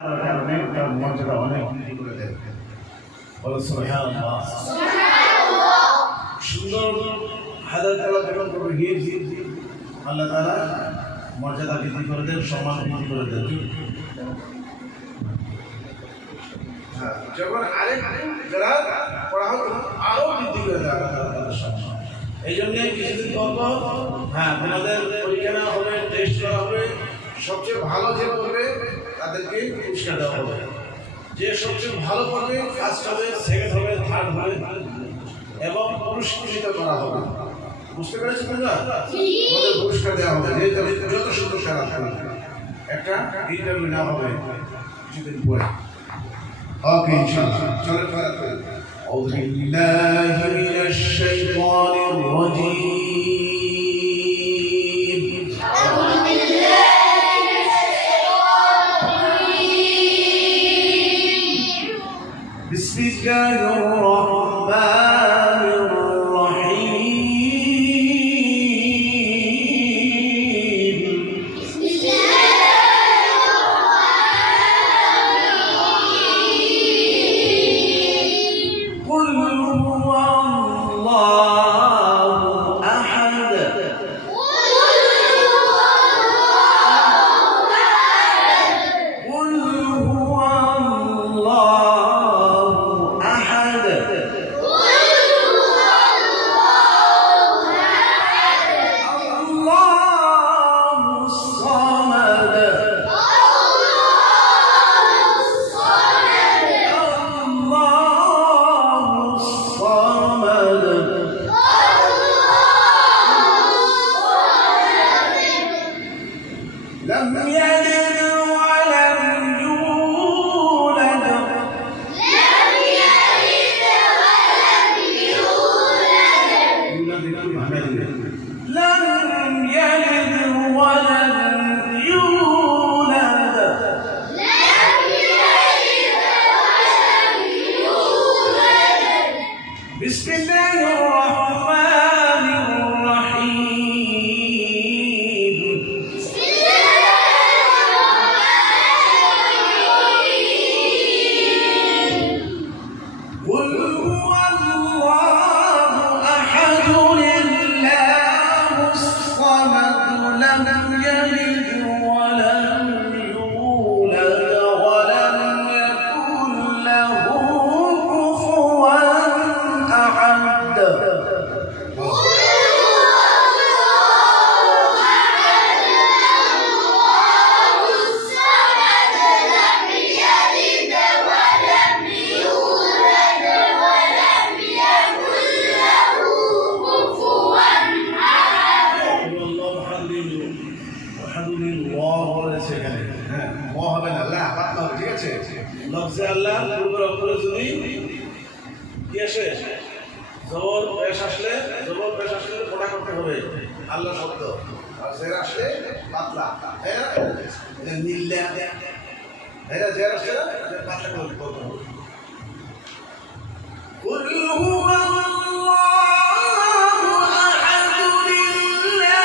কারণে তার মর্যাদা অনেক বৃদ্ধি করে দেন। বলো সুবহানাল্লাহ। সুন্দর হাজার তালা যখন করবে গিয়ে আল্লাহ তাআলা মর্যাদা বৃদ্ধি করে দেন, সম্মান বৃদ্ধি করে দেন। যখন আরেক যারা পড়া হতো আরো বৃদ্ধি করে দেয় আল্লাহ তাআলা তাদের সম্মান। এই জন্য কিছুদিন পর তোমাদের পরীক্ষা নেওয়া হবে, টেস্ট করা হবে, সবচেয়ে ভালো যে করবে তাদেরকে পুরস্কার দেওয়া হবে। যে সবচেয়ে ভালো করবে ফার্স্ট হবে, সেকেন্ড হবে, থার্ড হবে এবং পুরস্কৃত করা হবে। বুঝতে পেরেছেন তোমরা? তোমাদের পুরস্কার দেওয়া হবে যে যত সুন্দর সারা থাকবে। একটা ইন্টারভিউ নেওয়া হবে কিছুদিন পরে। ওকে ইনশাআল্লাহ চলো করা করি। أعوذ بالله من الشيطان الرجيم. أعوذ بالله من الشيطان الرجيم. بسم الله الرحمن الرحيم. بسم الله الرحمن الرحيم. قل هو الله أحد. قل هو الله أحد. قل هو الله أحد. قل هو الله أحد. الله الصمد. الله الصمد. الله الصمد. لم يلد ولم يولد. لم يلد ولم يولد. لم يلد ولم يولد. لم يلد ولم يولد. بسم الله الرحمن الرحيم. بسم الله الرحمن الرحيم. قل هو الله أحد الله الصمد لم يلد ولم يولد ولم يكن له كفوا أحد. আলহামদুলিল্লাহ বলেছে এখানে। হ্যাঁ ও হবে না, আল্লাহ পাতলা হবে, ঠিক আছে? লফজে আল্লাহ পূর্বের অক্ষরে যদি কি আসে জবর পেশ আসলে ফোটা করতে হবে আল্লাহ শব্দ, আর জের আসলে পাতলা। হ্যাঁ নীলা হ্যাঁ জের আসলে পাতলা করে বলতে হবে। قل هو الله أحد الله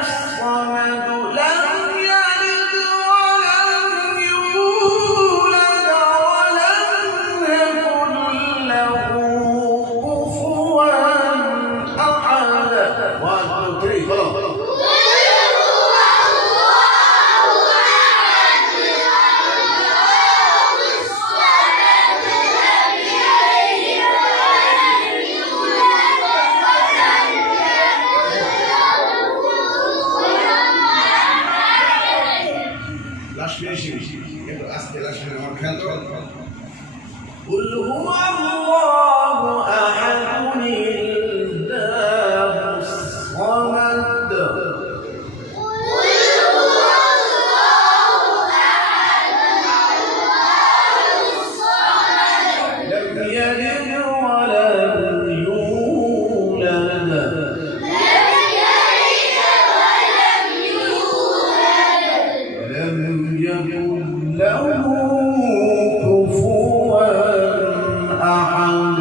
الصمد لم يلد ولم يولد ولم يكن له كفوا أحد. 1 2 3 follow. Last finishing. একটু আস্তে last finishing আমার খেয়াল করো। قل هو الله أحد الله الصمد. لم يلد ولم يولد. لم يكن له كفوا أحد.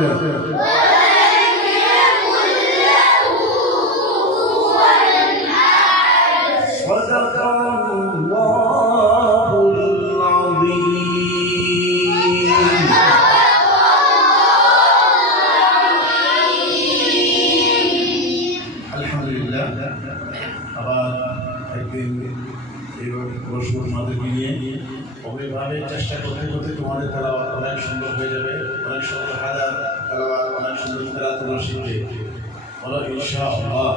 এবং বসু তোমাদেরকে নিয়ে ওইভাবে চেষ্টা করতে করতে তোমাদের তেলাওয়াত অনেক সুন্দর হয়ে যাবে, অনেক সুন্দর হাজার তেলাওয়াত, অনেক সুন্দর তেলাওয়াত তোমরা শিখবে। বলো ইনশাআল্লাহ।